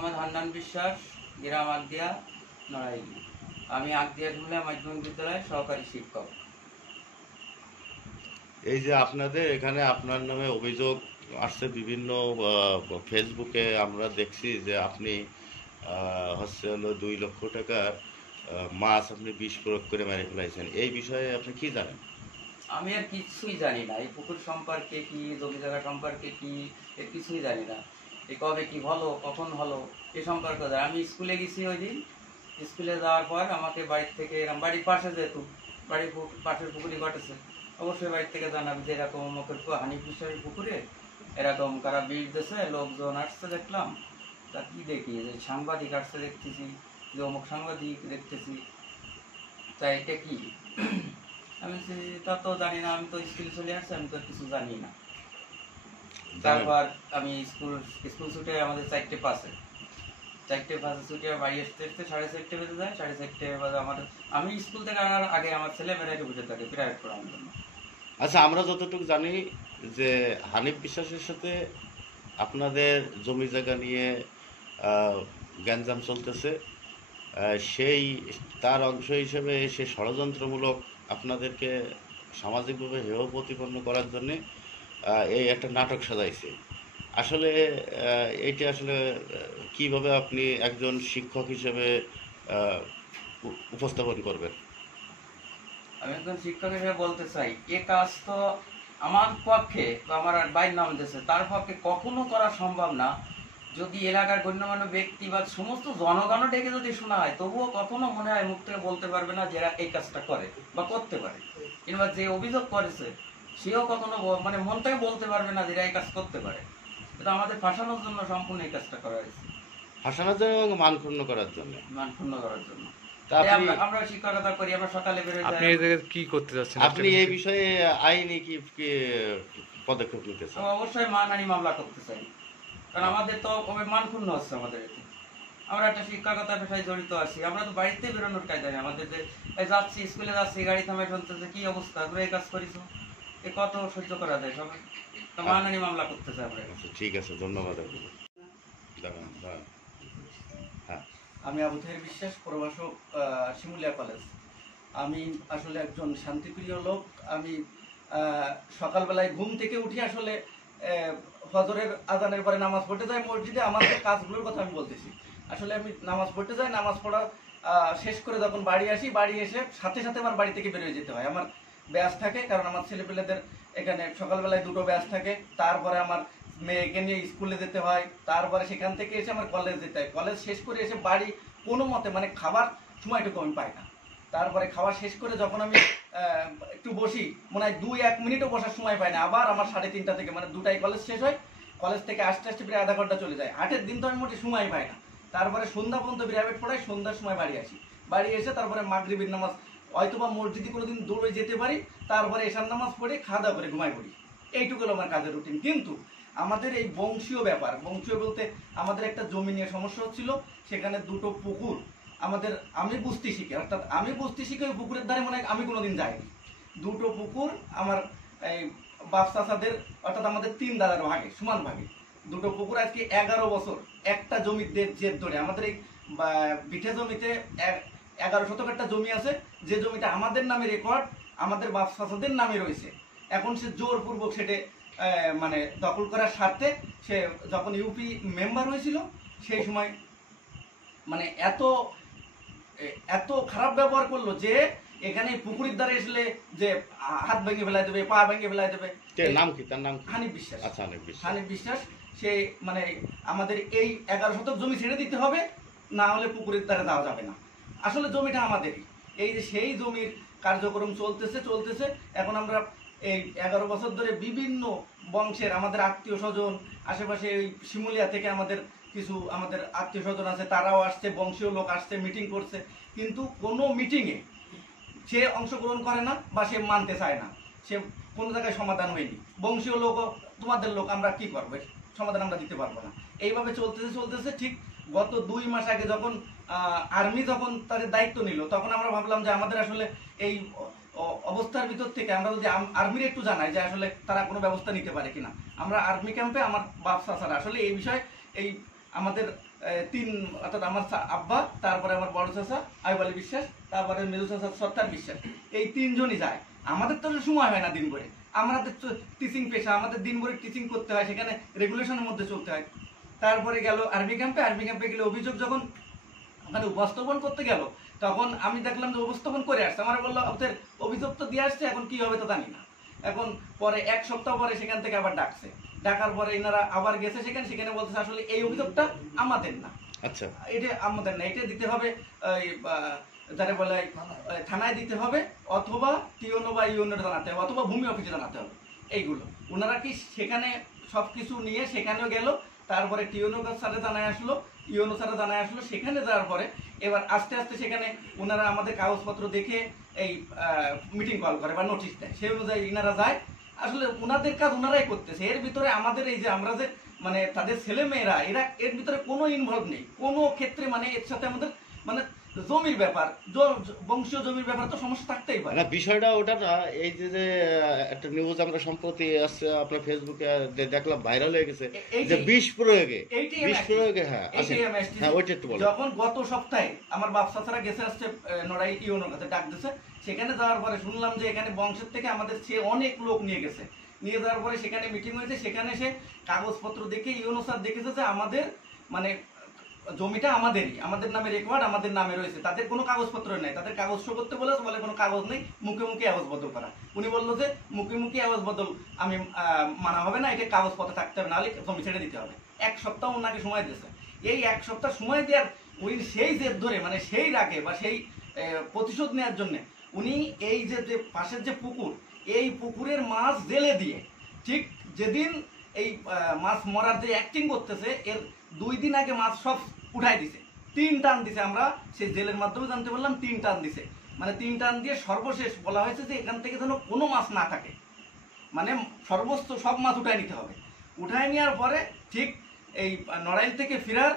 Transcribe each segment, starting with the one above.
মোহাম্মদ হান্নান বিশ্বাস, গ্রাম আগদিয়া, নড়াইল। আমি আগদিয়া জুমলা মাধ্যমিক বিদ্যালয়ের সহকারী শিক্ষক। এই যে আপনাদের এখানে আপনার নামে অভিযোগ আসছে বিভিন্ন ফেসবুকে আমরা দেখছি যে আপনি হচ্ছে হলো 2 লক্ষ টাকার মাছ আপনি বিষ প্রয়োগ করে মেরে ফেলাইছেন। এই বিষয়ে আপনি কি জানেন? আমি আর কিছুই জানি না, এই পুকুর সম্পর্কে কি, জমি জায়গা সম্পর্কে কি, এর কিছুই জানি না। এই কবে কি হলো, কখন হলো, এ সম্পর্কে আমি স্কুলে গেছি ওই দিন। স্কুলে যাওয়ার পর আমাকে বাড়ির থেকে, বাড়ির পাশে যেহেতু বাড়ির পাশের পুকুরে ঘটেছে, অবশ্যই বাড়ির থেকে জানাবি যে এরকম মুখের হানিফ বিশ্বাসের পুকুরে এরকম কারা বিষ দিয়েছে, লোকজন আসছে দেখলাম। তা কি দেখি যে সাংবাদিক আসছে দেখতেছি, যে অমুক সাংবাদিক দেখতেছি, তা এটা কি? আমি তা তো জানি না, আমি তো স্কুলে চলে আসছি, আমি তো কিছু জানি না। তারপর আমি স্কুল ছুটে আমাদের 4টে 5 ছুটে বাড়ি আসতে 4:30 বেজে যায়। 4:30 বাজে আমি স্কুল থেকে আনার আগে আমার ছেলে মেয়েরাকে বুঝে থাকে প্রাইভেট পড়ানোর জন্য। আচ্ছা, আমরা যতটুকু জানি যে হানিফ বিশ্বাসের সাথে আপনাদের জমি জায়গা নিয়ে গ্যাঞ্জাম চলতেছে, সেই তার অংশ হিসেবে সে ষড়যন্ত্রমূলক আপনাদেরকে সামাজিকভাবে হেয় প্রতিপন্ন করার জন্যে এই একটা নাটক সাজাইছে। আসলে এইটা আসলে কিভাবে আপনি একজন শিক্ষক হিসেবে উপস্থাপন করবেন? আমি একজন শিক্ষক হিসেবে বলতে চাই, এ কাজ তো আমার পক্ষে, আমার বাইর নাম দিয়েছে তার পক্ষে কখনো করা সম্ভব না। যদি এলাকার গণ্যমান্য ব্যক্তি বা সমস্ত জনগণ ডেকে যদি শোনা হয়, তবুও কখনো মনে হয় মুখ থেকে বলতে পারবে না যে এরা এই কাজটা করে বা করতে পারে। কিংবা যে অভিযোগ করেছে সেও কখনো মানে মন থেকে বলতে পারবে না যে এরা এই কাজ করতে পারে। এটা আমাদের ফাঁসানোর জন্য সম্পূর্ণ এই কাজটা করা হয়েছে, ফাঁসানোর জন্য এবং মানক্ষুণ্ণ করার জন্য। জন্য আমরা শিক্ষকতা করি, আমরা সকালে বের হয়ে যাই। আপনি এই জায়গায় কি করতে যাচ্ছেন? আপনি এই বিষয়ে আইনি কি পদক্ষেপ নিতে চান? অবশ্যই মানহানি মামলা করতে চাই, কারণ আমাদের তো মানক্ষুণ্ণ হচ্ছে আমাদের এতে। আমরা একটা শিক্ষকতা পেশায় জড়িত আছি, আমরা তো বাড়িতে বেরোনোর কাজ জানি। আমাদের যে যাচ্ছি, স্কুলে যাচ্ছি, গাড়ি থামে শুনতেছে কি অবস্থা, তোমরা এই কাজ করিস, এ কত সহ্য করা যায় সবাই? তো মানহানি মামলা করতে চাই আমরা। ঠিক আছে, ধন্যবাদ। হ্যাঁ, আমি আবু তাহের বিশ্বাস, প্রভাষক, শিমুলিয়া কলেজ। আমি আসলে একজন শান্তিপ্রিয় লোক। আমি সকালবেলায় ঘুম থেকে উঠি, আসলে ফজরের আজানের পরে নামাজ পড়তে যাই মসজিদে। আমার কাজগুলোর কথা আমি বলতেছি। আসলে আমি নামাজ পড়তে যাই, নামাজ পড়া শেষ করে যখন বাড়ি আসি, বাড়ি এসে সাথে সাথে আমার বাড়ি থেকে বেরোয় যেতে হয়। আমার ব্যাচ থাকে, কারণ আমার ছেলেপেলেদের এখানে সকালবেলায় 2টো ব্যাচ থাকে। তারপরে আমার মেয়েকে নিয়ে স্কুলে যেতে হয়, তারপরে সেখান থেকে এসে আমার কলেজ যেতে হয়। কলেজ শেষ করে এসে বাড়ি কোনো মতে মানে খাবার সময়টুকু আমি পাই না। তারপরে খাওয়া শেষ করে যখন আমি একটু বসি, মনে হয় 2-1 মিনিটও বসার সময় পাই না। আবার আমার 3:30 থেকে, মানে 2টায় কলেজ শেষ হয়। কলেজ থেকে আসতে আসতে প্রায় আধা ঘন্টা চলে যায়। 8-এর দিন তো আমি মোটে সময় পাই না। তারপরে সন্ধ্যা পর্যন্ত প্রাইভেট পড়াই, সন্ধ্যার সময় বাড়ি আসি। বাড়ি এসে তারপরে মাগরিবের নামাজ, হয়তোবা মসজিদে কোনোদিন দৌড়ে যেতে পারি, তারপরে এশার নামাজ পড়ে খাওয়া দাওয়া করে ঘুমাই পড়ি। এইটুকু হলো আমার কাজের রুটিন। কিন্তু আমাদের এই বংশীয় ব্যাপার, বংশীয় বলতে আমাদের একটা জমি নিয়ে সমস্যা হচ্ছিল। সেখানে 2টো পুকুর আমাদের, আমি বুঝতে শিখে, অর্থাৎ আমি বুঝতে শিখে ওই পুকুরের ধারে মনে হয় আমি কোনোদিন যাইনি। 2টো পুকুর আমার এই বাপ চাচাদের, অর্থাৎ আমাদের 3 দাদার ভাগে, সমান ভাগে 2টো পুকুর। আজকে 11 বছর একটা জমির জেদ ধরে আমাদের এই বিঠে জমিতে 11 শতক একটা জমি আছে, যে জমিটা আমাদের নামে রেকর্ড, আমাদের বাপ চাচাদের নামে রয়েছে। এখন সে জোরপূর্বক সেটা মানে দখল করার স্বার্থে সে যখন ইউপি মেম্বার হয়েছিল সেই সময় মানে এত খারাপ ব্যবহার করলো যে এখানে পুকুরের দ্বারা এসলে যে হাত ভেঙে ফেলাই দেবে, পা ভেঙে ফেলাই দেবে। নাম কি তার? নাম হানিফ বিশ্বাস। আচ্ছা, হানিফ বিশ্বাস। সে মানে আমাদের এই 11 শতক জমি ছেড়ে দিতে হবে, না হলে পুকুরের দ্বারা যাওয়া যাবে না। আসলে জমিটা আমাদেরই। এই যে সেই জমির কার্যক্রম চলতেছে। এখন আমরা এই 11 বছর ধরে বিভিন্ন বংশের আমাদের আত্মীয় স্বজন, আশেপাশে এই শিমুলিয়া থেকে আমাদের আত্মীয় স্বজন আছে, তারাও আসছে, বংশীয় লোক আসছে, মিটিং করছে। কিন্তু কোনো মিটিংয়ে সে অংশগ্রহণ করে না বা সে মানতে চায় না। সে কোনো জায়গায় সমাধান হয়নি। বংশীয় লোক, তোমাদের লোক, আমরা কি করবো, সমাধান আমরা দিতে পারবো না। এইভাবে চলতেছে। ঠিক গত 2 মাস আগে যখন আর্মি যখন তাদের দায়িত্ব নিল, তখন আমরা ভাবলাম যে আমাদের আসলে এই অবস্থার ভিতর থেকে আমরা যদি আর্মির একটু জানাই যে আসলে তারা কোনো ব্যবস্থা নিতে পারে কিনা। আমরা আর্মি ক্যাম্পে আমার বাপ চাচারা আসলে এই বিষয়ে এই আমাদের তিন, অর্থাৎ আমার আব্বা, তারপরে আমার বড় চাচা আইব আলী বিশ্বাস, তারপরে মেজু চাচা সত্তার বিশ্বাস, এই তিনজনই যায়। আমাদের তো সময় হয় না দিন ভরে, আমাদের তো টিচিং পেশা, আমাদের দিন ভরে টিচিং করতে হয়, সেখানে রেগুলেশনের মধ্যে চলতে হয়। তারপরে গেল আর্মি ক্যাম্পে গেলে অভিযোগ যখন ওখানে উপস্থাপন করতে গেল, তখন আমি দেখলাম যে উপস্থাপন করে আসছে। আমার বললো ওদের অভিযোগ তো দিয়ে আসছে, এখন কি হবে তো জানি না। এখন পরে 1 সপ্তাহ পরে সেখান থেকে আবার ডাকছে, ডাকার পরে এনারা আবার গেছে সেখানে বলতেছে আসলে এই অভিযোগটা আমাদের না, আচ্ছা, এটা আমাদের না, এটা দিতে হবে যারা বলে থানায় দিতে হবে, অথবা টিওনো বা ইউনোর জানাতে হবে, অথবা ভূমি অফিসে জানাতে হবে। এইগুলো ওনারা কি সেখানে সবকিছু নিয়ে সেখানেও গেল, তারপরে টিওনো স্যারে জানায় আসলো, ইউনো স্যারে জানায় আসলো। সেখানে যাওয়ার পরে এবার আস্তে আস্তে সেখানে ওনারা আমাদের কাগজপত্র দেখে এই মিটিং কল করে বা নোটিশ দেয়, সেই অনুযায়ী ইনারা যায়। আসলে ওনাদের কাজ ওনারাই করতেছে, এর ভিতরে আমাদের এই যে আমরা যে মানে তাদের ছেলে মেয়েরা এরা এর ভিতরে কোনো ইনভলভ নেই কোনো ক্ষেত্রে। মানে এর সাথে আমাদের মানে জমির ব্যাপার, বংশীয় জমির ব্যাপার তো সমস্যা থাকতেই পারে না বিষয়টা ওটা না। এই যে একটা নিউজ আমরা সম্প্রতি আসছে আপনার ফেসবুকে দেখলাম, ভাইরাল হয়ে গেছে যে বিষ প্রয়োগে, হ্যাঁ হ্যাঁ ওইটা একটু বলো। যখন গত সপ্তাহে আমার বাপ চাচারা গেছে আসছে নড়াই ইউনোর কাছে ডাক দিছে, সেখানে যাওয়ার পরে শুনলাম যে এখানে বংশের থেকে আমাদের চেয়ে অনেক লোক নিয়ে গেছে। নিয়ে যাওয়ার পরে সেখানে মিটিং হয়েছে, সেখানে সে কাগজপত্র দেখে ইউনো স্যার দেখেছে যে আমাদের মানে জমিটা আমাদেরই, আমাদের নামে রেকর্ড, আমাদের নামে রয়েছে, তাদের কোনো কাগজপত্র নেই। তাদের কাগজ শো করতে বলে কোনো কাগজ নেই, মুখে মুখে আওয়াজ বদল করা। উনি বললো যে মুখে মুখে আওয়াজ বদল আমি মানা হবে না, এটা কাগজপত্র থাকতে হবে, নাহলে জমি ছেড়ে দিতে হবে। 1 সপ্তাহ ওনাকে সময় দিয়েছে। এই 1 সপ্তাহ সময় দেওয়ার উনি সেই জেদ ধরে মানে সেই রাগে বা সেই প্রতিশোধ নেওয়ার জন্য উনি এই যে পাশের যে পুকুর, এই পুকুরের মাছ জেলে দিয়ে ঠিক যেদিন এই মাছ মরার যে অ্যাক্টিং করতেছে এর 2 দিন আগে মাছ সব উঠাই দিছে, 3 টান দিছে। আমরা সেই জেলের মাধ্যমে জানতে পারলাম 3 টান দিছে। মানে 3 টান দিয়ে সর্বশেষ বলা হয়েছে যে এখান থেকে যেন কোনো মাছ না থাকে, মানে সর্বোচ্চ সব মাছ উঠাই নিতে হবে। উঠাই নেওয়ার পরে ঠিক এই নড়াইল থেকে ফেরার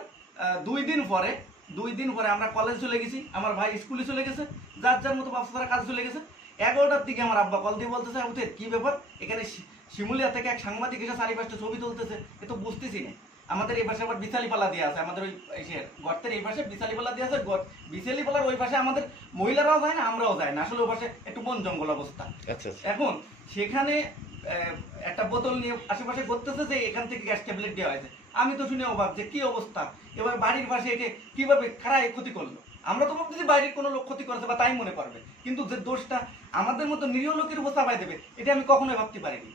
2 দিন পরে আমরা কলেজ চলে গেছি, আমার ভাই স্কুলে চলে গেছে, যার যার মতো বাচ্চারা কাজ চলে গেছে। 11টার দিকে আমার আব্বা কল দিয়ে বলতেছে আবুতে কি ব্যাপার, এখানে শিমুলিয়া থেকে এক সাংবাদিক এসে 4-5টা ছবি তুলতেছে, এ তো বুঝতেছি না। আমাদের এই পাশে আবার বিশালিপালা দিয়ে আছে, আমাদের ওই গর্তের এই পাশে বিশালিপালা দিয়ে আছে, বিশালিপালার ওই পাশে আমাদের মহিলারাও যায় না, আমরাও যাই না, আসলে ওই পাশে একটু বন জঙ্গল অবস্থা। এখন সেখানে একটা বোতল নিয়ে আশেপাশে করতেছে যে এখান থেকে গ্যাস ট্যাবলেট দেওয়া হয়েছে। আমি তো শুনে অবাক যে কি অবস্থা, এবার বাড়ির পাশে একে কিভাবে খারাপ ক্ষতি করলো। আমরা তো ভাবতেছি বাইরের কোনো লোক ক্ষতি করেছে বা তাই মনে করবে, কিন্তু যে দোষটা আমাদের মতো নিরীহ লোকের উপর চাপাই দেবে এটা আমি কখনোই ভাবতে পারিনি।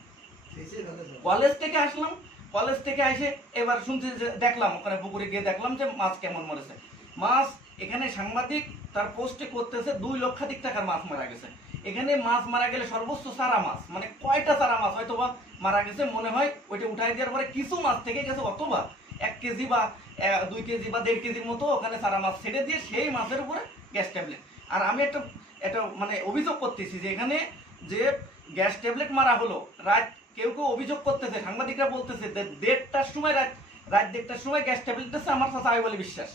কলেজ থেকে আসলাম, কলেজ থেকে এসে এবার শুনছি যে দেখলাম ওখানে পুকুরে গিয়ে দেখলাম যে মাছ কেমন মরেছে। মাছ এখানে সাংবাদিক তার পোস্টে করতেছে 2 লক্ষাধিক টাকার মাছ মারা গেছে। এখানে মাছ মারা গেলে সর্বোচ্চ চারা মাছ, মানে কয়টা চারা মাছ হয়তো বা মারা গেছে মনে হয়, ওইটা উঠাই দেওয়ার পরে কিছু মাছ থেকে গেছে অথবা 1 কেজি বা 2 কেজি বা 1.5 কেজির মতো ওখানে চারা মাছ ছেড়ে দিয়ে সেই মাছের উপরে গ্যাস ট্যাবলেট। আর আমি একটা মানে অভিযোগ করতেছি যে এখানে যে গ্যাস ট্যাবলেট মারা হলো, রাত কেউ অভিযোগ করতেছে, সাংবাদিকরা বলতেছে 1:30টার সময় রাত 1:30টার সময় গ্যাস ট্যাবলেট দিচ্ছে আমার চাচা আইব আলী বিশ্বাস।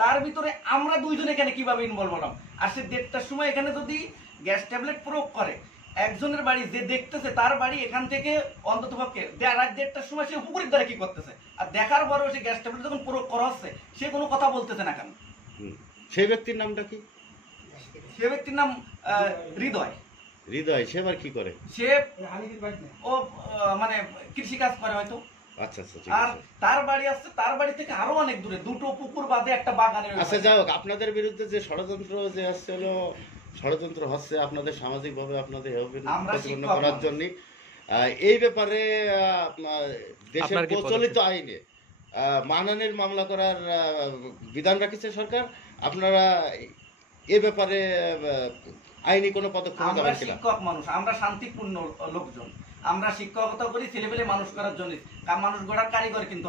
তার ভিতরে আমরা 2 জন এখানে কিভাবে ইনভলভ হলাম? আর সে 1:30টার সময় এখানে যদি গ্যাস ট্যাবলেট প্রয়োগ করে, একজনের বাড়ি যে দেখতেছে তার বাড়ি এখান থেকে অন্তত পক্ষে রাত 1:30টার সময় সে পুকুরের দ্বারা কি করতেছে, আর দেখার পরেও সে গ্যাস ট্যাবলেট যখন প্রয়োগ করা হচ্ছে সে কোনো কথা বলতেছে না কেন? সেই ব্যক্তির নামটা কি? সে ব্যক্তির নাম হৃদয়। সে আবার কি করে? সে ও মানে কৃষি কাজ করে হয়তো। আচ্ছা আচ্ছা। আর তার বাড়ি আছে, তার বাড়ি থেকে আরো অনেক দূরে, 2টো পুকুর বাদে একটা বাগানের। আচ্ছা যাই হোক, আপনাদের বিরুদ্ধে যে ষড়যন্ত্র যে আসছে হলো ষড়যন্ত্র হচ্ছে আপনাদের সামাজিকভাবে আপনাদের প্রতিপন্ন করার জন্য, এই ব্যাপারে দেশের প্রচলিত আইনে মানহানির মামলা করার বিধান রাখছে সরকার। আপনারা এ ব্যাপারে আইনি কোনো পদক্ষেপ নেবেন কিনা? আমরা শিক্ষক মানুষ, আমরা শান্তিপূর্ণ লোকজন, আমরা শিক্ষকতা করি ছেলেপেলে মানুষ করার জন্য, মানুষ গড়ার কারিগর কিন্তু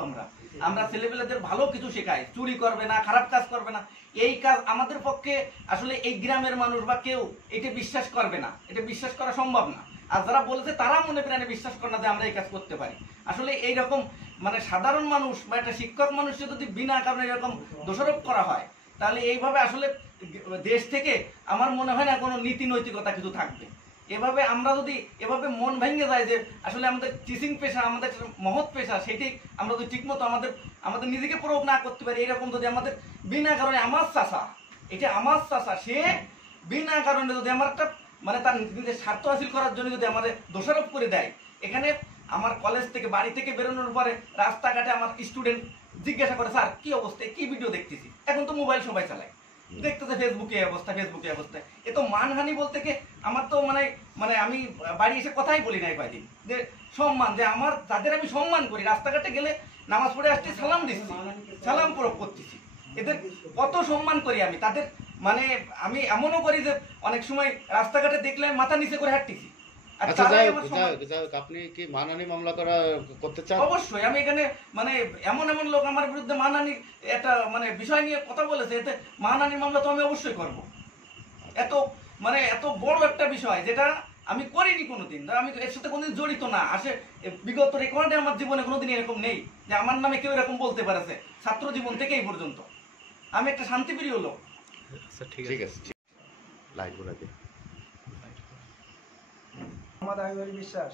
আমরা ছেলেপেলেদের ভালো কিছু শেখাই, চুরি করবে না, খারাপ কাজ করবে না। এই কাজ আমাদের পক্ষে আসলে এই গ্রামের মানুষ বা কেউ এটা বিশ্বাস করবে না, এটা বিশ্বাস করা সম্ভব না। আর যারা বলেছে তারা মনে প্রাণে বিশ্বাস করে না যে আমরা এই কাজ করতে পারি। আসলে এইরকম মানে সাধারণ মানুষ বা একটা শিক্ষক মানুষকে যদি বিনা কারণে এরকম দোষারোপ করা হয়, তাহলে এইভাবে আসলে দেশ থেকে আমার মনে হয় না কোনো নীতি নৈতিকতা কিছু থাকবে। এভাবে আমরা যদি এভাবে মন ভেঙে যায় যে আসলে আমাদের টিচিং পেশা আমাদের মহৎ পেশা, সেটি আমরা যদি ঠিকমতো আমাদের নিজেকে প্রয়োগ না করতে পারি, এরকম যদি আমাদের বিনা কারণে আমার চাষা, এটা আমার চাষা, সে বিনা কারণে যদি আমার একটা মানে তার নিজের স্বার্থ হাসিল করার জন্য যদি আমাদের দোষারোপ করে দেয়, এখানে আমার কলেজ থেকে বাড়ি থেকে বেরোনোর পরে রাস্তাঘাটে আমার স্টুডেন্ট জিজ্ঞাসা করে, স্যার কি অবস্থায় কি ভিডিও দেখতেছি, এখন তো মোবাইল সবাই চালায়, দেখতেছে ফেসবুকে অবস্থা, এ তো মানহানি বলতে কি আমার তো মানে আমি বাড়ি এসে কথাই বলি নাই কয়দিন, যে সম্মান, যে আমার যাদের আমি সম্মান করি, রাস্তাঘাটে গেলে নামাজ পড়ে আসছি, সালাম দিচ্ছি, সালাম প্রয়োগ করতেছি, এদের কত সম্মান করি আমি তাদের, মানে আমি এমনও করি যে অনেক সময় রাস্তাঘাটে দেখলে আমি মাথা নিচে করে হাঁটতেছি। আর আচ্ছা, তারাই যাই আমার হোক, সম্মান। যাই হোক, আপনি কি মানহানি মামলা করতে চান? অবশ্যই আমি এখানে মানে এমন লোক আমার বিরুদ্ধে মানহানির একটা মানে বিষয় নিয়ে কথা বলেছে, এতে মানহানির মামলা তো আমি অবশ্যই করব। এত বড় একটা বিষয় যেটা আমি করিনি কোনোদিন, আমি এর সাথে কোনোদিন জড়িত না, বিগত রেকর্ডে আমার জীবনে কোনোদিন এরকম নেই যে আমার নামে কেউ এরকম বলতে পারেছে, ছাত্র জীবন থেকে এই পর্যন্ত আমি একটা শান্তিপ্রিয় লোক। আচ্ছা, ঠিক আছে, লাইভ বলে দিন। মোহাম্মদ আইয়ুব বিশ্বাস,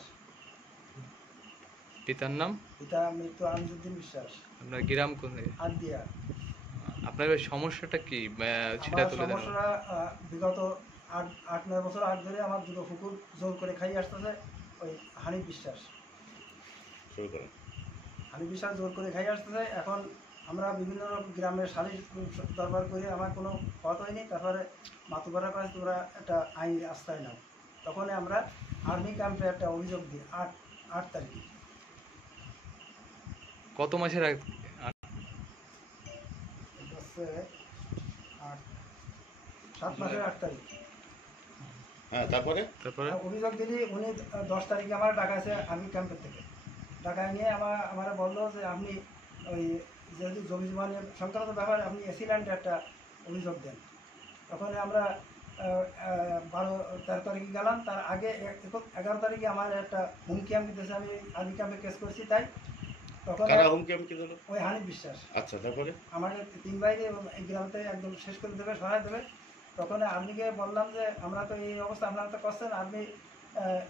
পিতার নাম? পিতা মৃত্যু আমজুদ্দিন বিশ্বাস, আপনার গ্রাম কোন জায়গায়? আদিয়া। আপনার ওই সমস্যাটা কি সেটা আমার তুলে ধরুন। সমস্যাটা বিগত 8-9 বছর আগ ধরে আমার দুটো পুকুর জোর করে খাই আসতেছে ওই হানিফ বিশ্বাস। শুরু করেন। হানিফ বিশ্বাস জোর করে খাই আসতেছে। এখন আমরা বিভিন্ন রকম গ্রামের সালিশ দরবার করে আমার কোনো পথ হয়নি। তারপরে মাতুপাড়া কাছে তোমরা একটা আইন আশ্রয় নাও, তখন আমরা আর্মি ক্যাম্পে একটা অভিযোগ দিই 8 তারিখে। কত মাসের আগে? হচ্ছে 7 মাসের 8 তারিখ। হ্যাঁ, তারপরে অভিযোগ দিলি উনি 10 তারিখে আমার ডাকাছে আর্মি ক্যাম্পের থেকে। ডাকায় নিয়ে আমার বললো যে আপনি ওই যেহেতু জমি জমা নিয়ে সংক্রান্ত ব্যাপারে আপনি এসিল্যান্ডে একটা অভিযোগ দেন। তখন আমরা 12-13 তারিখে গেলাম। তার আগে 11 তারিখে আমার একটা হুমকি আমি দিতেছে, আমি আর্মি ক্যাম্পে কেস করছি। তাই তখন ওই হানিফ বিশ্বাস, আচ্ছা, তারপরে আমাদের 3 বাইরে এবং এই গ্রামতে একদম শেষ করে দেবে, সহায় দেবে। তখন আর্মিকে বললাম যে আমরা তো এই অবস্থা, আপনারা তো করছেন, আর্মি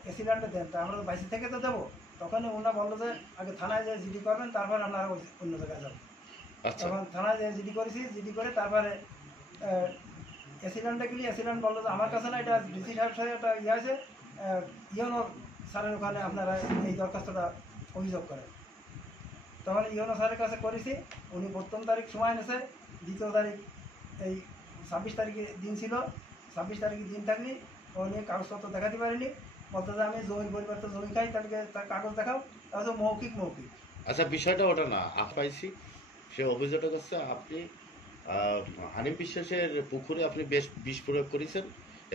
এসিল্যান্ডে দেন, তা আমরা তো বাইসি থেকে তো দেবো। তখন ওনারা বললো যে আগে থানায় যে জিডি করবেন, তারপর আপনারা অন্য জায়গায় যাবেন। তখন থানায় যে জিডি করেছি, জিডি করে তারপরে এসিল্যান্ডে গেলি। এসিল্যান্ড বললো যে আমার কাছে না, এটা ডিসি সাহেব সাহেব একটা ইয়ে আছে, ইউনো স্যারের ওখানে আপনারা এই দরখাস্তটা অভিযোগ করেন। তখন ইউনো স্যারের কাছে করেছি। উনি 1ম তারিখ সময় এনেছে, 2য় তারিখ এই 26 তারিখে দিন ছিল। 26 তারিখে দিন থাকলে উনি কাগজপত্র দেখাতে পারেনি, বলতে যে আমি জমির পরিবর্তে জমি খাই, তাদেরকে তার কাগজ দেখাও। তাহলে মৌখিক। আচ্ছা, বিষয়টা ওটা না, পাইছি সে অভিযোগটা করছে আপনি হানিফ বিশ্বাসের পুকুরে আপনি বেশ বিষ প্রয়োগ করেছেন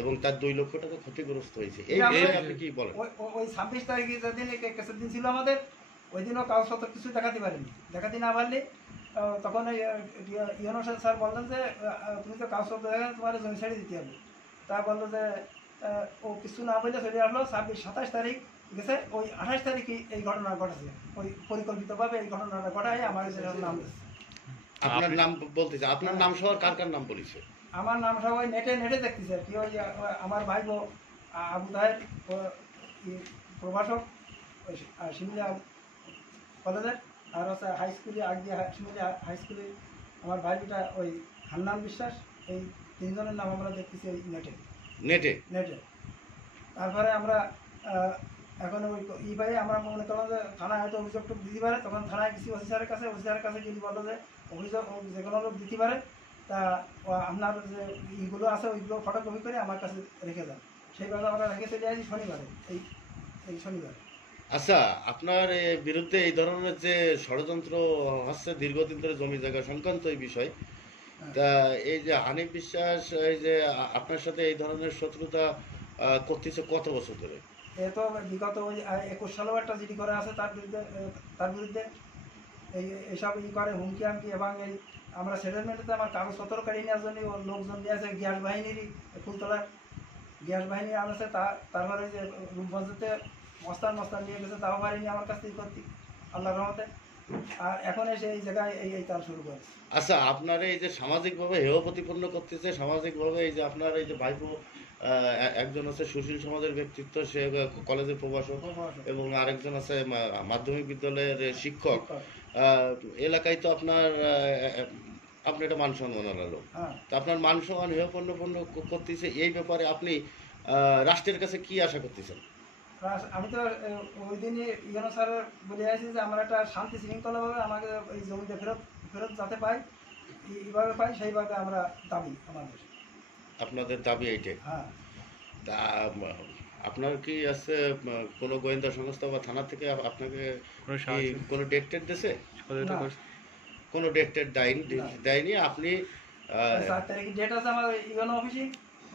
এবং তার 2 লক্ষ টাকা ক্ষতিগ্রস্ত হয়েছে। এই বিষয়ে আপনি কি বলেন? ওই 26 তারিখে যেদিন কেসের দিন ছিল আমাদের, ওই দিনও কাগজপত্র কিছু দেখাতে পারেনি। দেখাতে না পারলে তখন ইউনো স্যার বললেন যে তুমি তো কাগজপত্র দেখেন, তোমার জমি ছেড়ে দিতে হবে। তা বললো যে ও কিছু না বললে চলে আসলো। 27 তারিখ গেছে, ওই 28 তারিখে এই ঘটনা ঘটেছে। ওই পরিকল্পিতভাবে এই ঘটনাটা ঘটায় আমার নাম দিচ্ছে। আপনার নাম বলতেছে, আপনার নাম সহ কার নাম বলেছে? আমার নাম সবাই নেটে দেখতেছে আর কি। ওই আমার ভাই বউ আবু তাহের প্রভাষক শিমুলিয়া কলেজের, আর হচ্ছে হাই স্কুলে শিমুলিয়া হাই স্কুলে আমার ভাই দুটা ওই হান্নান বিশ্বাস। এই 3 জনের নাম আমরা দেখতেছি ওই নেটে। তারপরে আমরা এখন ওই ভাই আমরা মনে করলাম যে থানায় হয়তো অভিযোগটুক দিতে পারে। তখন থানায় গেছি অফিসারের কাছে গিয়ে বললো যে অভিযোগ যে কোনো লোক দিতে পারে, তা আপনার যে ইগুলো আছে ওইগুলো ফটোকপি করে আমার কাছে রেখে যান। সেইভাবে আমরা রেখে চলে আসি শনিবারে, এই শনিবারে। আচ্ছা, আপনার বিরুদ্ধে এই ধরনের যে ষড়যন্ত্র হচ্ছে দীর্ঘদিন ধরে জমি জায়গা সংক্রান্ত এই বিষয়, তা এই যে হানিফ বিশ্বাস এই যে আপনার সাথে এই ধরনের শত্রুতা করতেছে কত বছর ধরে? এ তো বিগত ওই 21 সালেও একটা জিডি করা আছে তার বিরুদ্ধে এইসব করে হুমকি আমকি। এবং এই আমরা সেটেলমেন্টে আমার কাগজপত্র কাটিয়ে নেওয়ার জন্য ওর লোকজন নিয়ে আছে, গ্যাস বাহিনীরই ফুলতলার গ্যাস বাহিনী আনছে। তারপরে যে রূপগঞ্জতে মস্তান নিয়ে গেছে, তাও পারিনি আমার কাছ থেকে করতে, আল্লাহর রহমতে। আর এখন এসে এই জায়গায় এই তাল শুরু করেছে। আচ্ছা, আপনার এই যে সামাজিকভাবে হেয় প্রতিপন্ন করতেছে, সামাজিকভাবে এই যে আপনার এই যে ভাইপো একজন আছে সুশীল সমাজের ব্যক্তিত্ব, সে কলেজের প্রভাষক, এবং আরেকজন আছে মাধ্যমিক বিদ্যালয়ের শিক্ষক। এলাকায় তো আপনার আপনি একটা মান সম্মান লোক, হ্যাঁ। তো আপনার মান সম্মান হেয়পন্ন করতেছে, এই ব্যাপারে আপনি রাষ্ট্রের কাছে কি আশা করতেছেন? আমি তো ওই দিনই ইউনো স্যার বলে আসছি যে আমরা একটা শান্তি শৃঙ্খলাভাবে আমাকে এই জমিতে ফেরত যাতে পাই, এইভাবে পাই, সেইভাবে আমরা দাবি আমাদের। আপনাদের দাবি এইটাই? হ্যাঁ। তা আপনার কি আছে কোনো গোয়েন্দা সংস্থা বা থানা থেকে আপনাকে কোনো কি সাহায্য কোনো ডেট দেছে? সহযোগিতা না। করছে? কোনো ডেট দেয়নি? আপনি 4 তারিখে ডেট আছে আমার ইউনো অফিসে,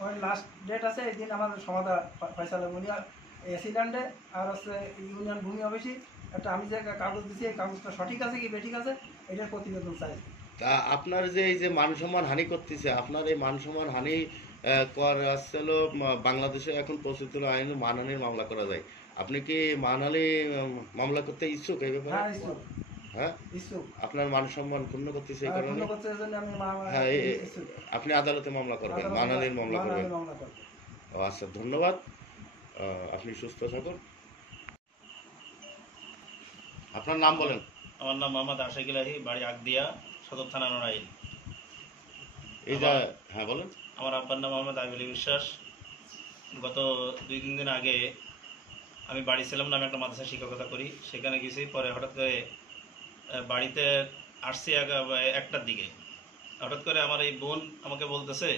ওই লাস্ট ডেট আছে, এই দিন আমাদের সমাধান ফয়সালা বুনিয়া এসিল্যান্ডে আর হচ্ছে ইউনিয়ন ভূমি অফিসে একটা আমি যে কাগজ দিচ্ছি, এই কাগজটা সঠিক আছে কি বেঠিক আছে এটার প্রতিবেদন চাইছি। তা আপনার যে এই যে মান সম্মান হানি করতেছে, আপনার এই মান সম্মান হানি করা আসছিল বাংলাদেশে এখন প্রচলিত আইনে মানহানির মামলা করা যায়। আপনি কি মানহানি মামলা করতে ইচ্ছুক এই ব্যাপারে? হ্যাঁ, ইচ্ছুক। হ্যাঁ, ইচ্ছুক। আপনার মান সম্মান ক্ষুণ্ণ করতেছে এই হ্যাঁ, কারণে পূর্ণ করতে জন্য আমি হ্যাঁ, ইচ্ছুক। আপনি আদালতে মামলা করবেন, আদালতে মানহানির মামলা করবেন? মানহানির মামলা করব। ও আচ্ছা, ধন্যবাদ। আপনি সুস্থ থাকুন। আপনার নাম বলেন। আমার নাম মোহাম্মদ আশিক ইলাহি, বাড়ি আগদিয়া, সদর থানা নড়াইল। এই যে হ্যাঁ বলেন। আমার আব্বার নাম মোহাম্মদ আবিলি বিশ্বাস। গত 2-3 দিন আগে আমি বাড়ি ছিলাম না, আমি একটা মাদ্রাসায় শিক্ষকতা করি, সেখানে গেছি। পরে হঠাৎ করে বাড়িতে আসছি 1টার দিকে। হঠাৎ করে আমার এই বোন আমাকে বলতেছে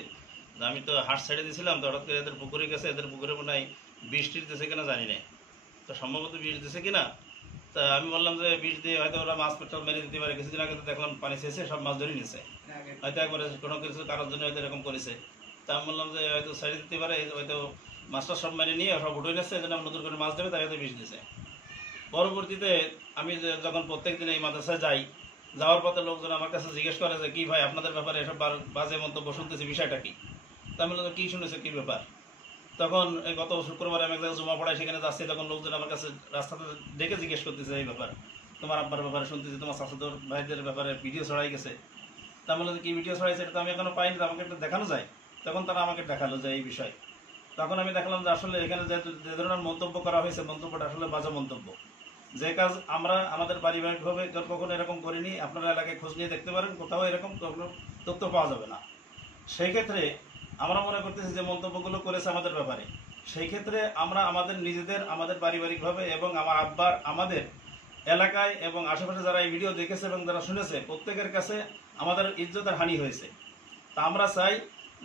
যে আমি তো হাট ছেড়ে দিয়েছিলাম, তো হঠাৎ করে এদের পুকুরে গেছে, এদের পুকুরে মনে হয় বিষ টিষ দিয়েছে কিনা জানি না, তো সম্ভবত বিষ দিয়েছে কিনা। তা আমি বললাম যে বিষ দিয়ে হয়তো ওরা মাছ পেট্রোল মেরে দিতে পারে। কিছুদিন আগে তো দেখলাম পানি ছেড়েছে, সব মাছ ধরে নিচ্ছে, হয়তো একবারে কোনো কিছু কারোর জন্য হয়তো এরকম করেছে। তা আমি বললাম যে হয়তো ছেড়ে দিতে পারে, হয়তো মাছটা সব মেরে নিয়ে সব উঠে নিচ্ছে, এই জন্য নতুন করে মাছ দেবে, তাই হয়তো বিষ দিয়েছে। পরবর্তীতে আমি যখন প্রত্যেক দিন এই মাদ্রাসায় যাই, যাওয়ার পথে লোকজন আমার কাছে জিজ্ঞেস করে যে কি ভাই আপনাদের ব্যাপারে এসব বাজে মন্তব্য শুনতেছি, বিষয়টা কি? তা আমি বললাম কি শুনেছে, কি ব্যাপার? তখন এই গত শুক্রবার আমি এক জায়গায় জমা পড়ায় সেখানে যাচ্ছি, তখন লোকজন আমার কাছে রাস্তাতে ডেকে জিজ্ঞেস করতেছে এই ব্যাপার, তোমার আব্বার ব্যাপারে শুনতেছি, তোমার চাচাদের ভাইদের ব্যাপারে ভিডিও ছড়াই গেছে। তা আমি বললাম কি ভিডিও ছড়াইছে, এটা তো আমি এখনো পাইনি, আমাকে একটা দেখানো যায়? তখন তারা আমাকে দেখালো যে এই বিষয়। তখন আমি দেখলাম যে আসলে এখানে যে ধরনের মন্তব্য করা হয়েছে, মন্তব্যটা আসলে বাজে মন্তব্য। যে কাজ আমরা আমাদের পারিবারিকভাবে কখনো এরকম করিনি। আপনারা এলাকায় খোঁজ নিয়ে দেখতে পারেন, কোথাও এরকম তথ্য পাওয়া যাবে না। সেই ক্ষেত্রে আমরা মনে করতেছি যে মন্তব্যগুলো করেছে আমাদের ব্যাপারে, সেই ক্ষেত্রে আমরা আমাদের নিজেদের, আমাদের পারিবারিকভাবে এবং আমার আব্বার, আমাদের এলাকায় এবং আশেপাশে যারা এই ভিডিও দেখেছে এবং যারা শুনেছে, প্রত্যেকের কাছে আমাদের ইজ্জতের হানি হয়েছে। তা আমরা চাই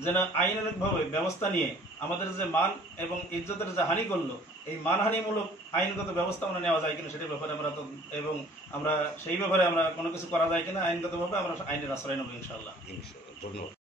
যেন আইনানুগভাবে ব্যবস্থা নিয়ে আমাদের যে মান এবং ইজ্জতের যে হানি করলো, এই মানহানিমূলক আইনগত ব্যবস্থা আমরা নেওয়া যায় কিনা সেটার ব্যাপারে আমরা তো, এবং আমরা সেই ব্যাপারে আমরা কোনো কিছু করা যায় কিনা আইনগতভাবে আমরা আইনের আশ্রয় নেব ইনশাআল্লাহ। ধন্যবাদ।